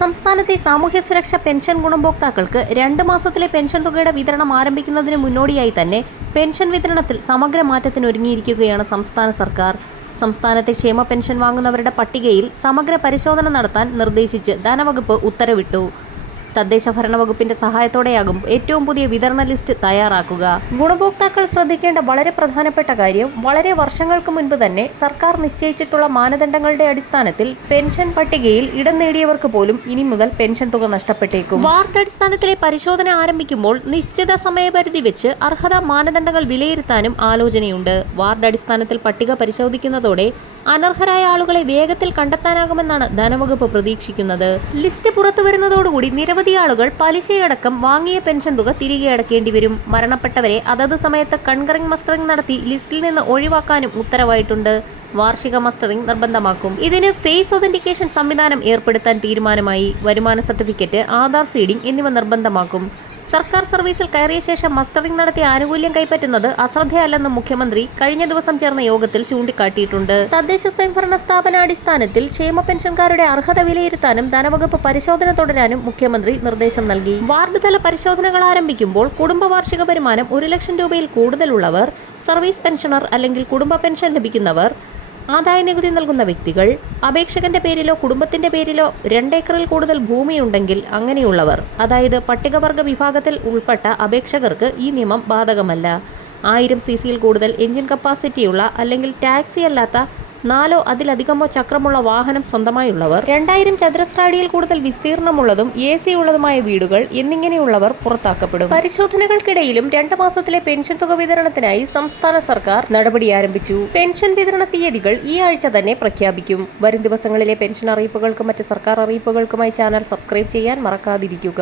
സംസ്ഥാനത്തെ സാമൂഹ്യ സുരക്ഷ പെൻഷൻ ഗുണഭോക്താക്കൾക്ക് രണ്ട് മാസത്തിലെ പെൻഷൻ തുകയുടെ വിതരണം ആരംഭിക്കുന്നതിന് മുന്നോടിയായി തന്നെ പെൻഷൻ വിതരണത്തിൽ സമഗ്ര മാറ്റത്തിന് ഒരുങ്ങിയിരിക്കുകയാണ് സംസ്ഥാന സർക്കാർ. സംസ്ഥാനത്തെ ക്ഷേമ പെൻഷൻ വാങ്ങുന്നവരുടെ പട്ടികയിൽ സമഗ്ര പരിശോധന നടത്താൻ നിർദ്ദേശിച്ച് ധനവകുപ്പ് ഉത്തരവിട്ടു. തദ്ദേശ ഭരണ വകുപ്പിന്റെ സഹായത്തോടെയാകും ഏറ്റവും പുതിയ വിതരണ ലിസ്റ്റ് തയ്യാറാക്കുക. ഗുണഭോക്താക്കൾ ശ്രദ്ധിക്കേണ്ട വളരെ പ്രധാനപ്പെട്ട കാര്യം വളരെ വർഷങ്ങൾക്ക് മുൻപ് തന്നെ സർക്കാർ നിശ്ചയിച്ചിട്ടുള്ള മാനദണ്ഡങ്ങളുടെ അടിസ്ഥാനത്തിൽ പെൻഷൻ പട്ടികയിൽ ഇടം നേടിയവർക്ക് പോലും ഇനി മുതൽ പെൻഷൻ തുക നഷ്ടപ്പെട്ടേക്കും. വാർഡ് അടിസ്ഥാനത്തിലെ പരിശോധന ആരംഭിക്കുമ്പോൾ നിശ്ചിത സമയപരിധി വെച്ച് അർഹതാ മാനദണ്ഡങ്ങൾ വിലയിരുത്താനും ആലോചനയുണ്ട്. വാർഡ് അടിസ്ഥാനത്തിൽ പട്ടിക പരിശോധിക്കുന്നതോടെ അനർഹരായ ആളുകളെ വേഗത്തിൽ കണ്ടെത്താനാകുമെന്നാണ് ധനവകുപ്പ് പ്രതീക്ഷിക്കുന്നത്. ലിസ്റ്റ് പുറത്തു വരുന്നതോടുകൂടി നിരവധി ആളുകൾ പലിശയടക്കം വാങ്ങിയ പെൻഷൻ തുക തിരികെ അടക്കേണ്ടി വരും. മരണപ്പെട്ടവരെ അതത് സമയത്ത് കൺകറിംഗ് മസ്റ്ററിംഗ് നടത്തി ലിസ്റ്റിൽ നിന്ന് ഒഴിവാക്കാനും ഉത്തരവായിട്ടുണ്ട്. വാർഷിക മസ്റ്ററിംഗ് നിർബന്ധമാക്കും. ഇതിന് ഫേസ് ഒതന്റിക്കേഷൻ സംവിധാനം ഏർപ്പെടുത്താൻ തീരുമാനമായി. വരുമാന സർട്ടിഫിക്കറ്റ് ആധാർ സീഡിംഗ് എന്നിവ നിർബന്ധമാക്കും. സർക്കാർ സർവീസിൽ കയറിയ ശേഷം മസ്റ്ററിംഗ് നടത്തി ആനുകൂല്യം കൈപ്പറ്റുന്നത് അശ്രദ്ധയല്ലെന്ന് മുഖ്യമന്ത്രി കഴിഞ്ഞ ദിവസം ചേർന്ന യോഗത്തിൽ ചൂണ്ടിക്കാട്ടിയിട്ടുണ്ട്. തദ്ദേശ സ്വയംഭരണ സ്ഥാപനാടിസ്ഥാനത്തിൽ ക്ഷേമ പെൻഷൻകാരുടെ അർഹത വിലയിരുത്താനും ധനവകുപ്പ് പരിശോധന തുടരാനും മുഖ്യമന്ത്രി നിർദ്ദേശം നൽകി. വാർഡ് തല പരിശോധനകൾ ആരംഭിക്കുമ്പോൾ കുടുംബ വാർഷിക വരുമാനം ഒരു ലക്ഷം രൂപയിൽ കൂടുതലുള്ളവർ സർവീസ് പെൻഷനർ അല്ലെങ്കിൽ കുടുംബ പെൻഷൻ ലഭിക്കുന്നവർ ആദായ നികുതി നൽകുന്ന വ്യക്തികൾ അപേക്ഷകന്റെ പേരിലോ കുടുംബത്തിന്റെ പേരിലോ രണ്ടേക്കറിൽ കൂടുതൽ ഭൂമിയുണ്ടെങ്കിൽ അങ്ങനെയുള്ളവർ അതായത് പട്ടികവർഗ വിഭാഗത്തിൽ ഉൾപ്പെട്ട അപേക്ഷകർക്ക് ഈ നിയമം ബാധകമല്ല. ആയിരം സി സിയിൽ കൂടുതൽ എഞ്ചിൻ കപ്പാസിറ്റിയുള്ള അല്ലെങ്കിൽ ടാക്സി അല്ലാത്ത നാലോ അതിലധികമോ ചക്രമുള്ള വാഹനം സ്വന്തമായുള്ളവർ രണ്ടായിരം ചതുരശ്ര അടിയിൽ കൂടുതൽ വിസ്തീർണമുള്ളതും എ സി ഉള്ളതുമായ വീടുകൾ എന്നിങ്ങനെയുള്ളവർ പുറത്താക്കപ്പെടും. പരിശോധനകൾക്കിടയിലും രണ്ട് മാസത്തിലെ പെൻഷൻ തുക വിതരണത്തിനായി സംസ്ഥാന സർക്കാർ നടപടി ആരംഭിച്ചു. പെൻഷൻ വിതരണ തീയതികൾ ഈ ആഴ്ച തന്നെ പ്രഖ്യാപിക്കും. വരും ദിവസങ്ങളിലെ പെൻഷൻ അറിയിപ്പുകൾക്കും മറ്റ് സർക്കാർ അറിയിപ്പുകൾക്കുമായി ചാനൽ സബ്സ്ക്രൈബ് ചെയ്യാൻ മറക്കാതിരിക്കുക.